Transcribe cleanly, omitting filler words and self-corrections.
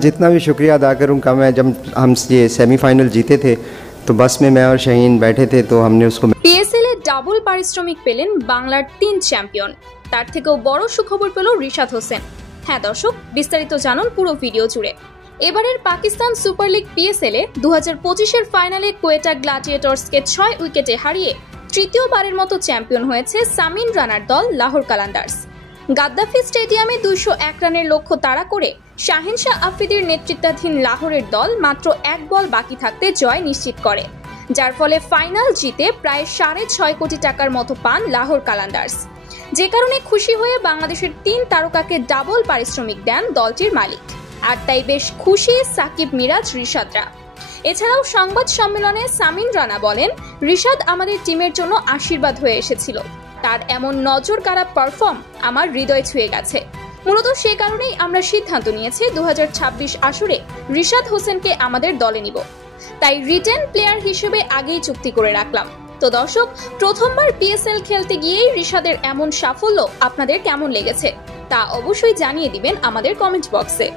जितना भी शुक्रिया अदा करूँगा मैं, जब हम ये सेमीफाइनल जीते थे तो बस में मैं और शाहीन बैठे थे तो हमने उसको পিএসএল এ ডাবল পারিশ্রমিক পেলেন বাংলার 3 চ্যাম্পিয়ন। তার থেকেও বড় সুখবর পেল রিশাদ হোসেন। হ্যাঁ দর্শক, বিস্তারিত জানুন পুরো ভিডিও জুড়ে। এবারের পাকিস্তান সুপার লিগ পিএসএল এ 2025 এর ফাইনালে কোয়েটা গ্ল্যাডিয়েটর্সকে 6 উইকেটে হারিয়ে তৃতীয়বারের মতো চ্যাম্পিয়ন হয়েছে সামিন রানার দল লাহোর কালান্দার্স। গাদ্দাফি স্টেডিয়ামে 201 রানের লক্ষ্য তাড়া করে শাহিন শাহ আফ্রিদির নেতৃত্বাধীন লাহোরের দল মাত্র 1 বল বাকি থাকতে জয় নিশ্চিত করে, যার ফলে ফাইনাল জিতে প্রায় 6.5 কোটি টাকার মতো পান লাহোর কালান্দার্স। যে কারণে খুশি হয়ে বাংলাদেশের 3 তারকাকে ডাবল পারিশ্রমিক দেন দলটির মালিক। আর তাই বেশ খুশি সাকিব, মিরাজ, রিশাদরা। এছাড়াও সংবাদ সম্মেলনে সামিন রানা বলেন, রিশাদ আমাদের টিমের জন্য আশীর্বাদ হয়ে এসেছিল। তার এমন নজর কাড়া পারফর্ম আমার হৃদয় ছুঁয়ে গেছে। মূলত সে কারণেই আমরা সিদ্ধান্ত নিয়েছি 2026 আসরে রিশাদ হোসেনকে আমাদের দলে নিব। তাই রিটেন প্লেয়ার হিসেবে আগেই চুক্তি করে রাখলাম। তো দর্শক, প্রথমবার পিএসএল খেলতে গিয়েই রিশাদের এমন সাফল্য আপনাদের কেমন লেগেছে তা অবশ্যই জানিয়ে দিবেন আমাদের কমেন্ট বক্সে।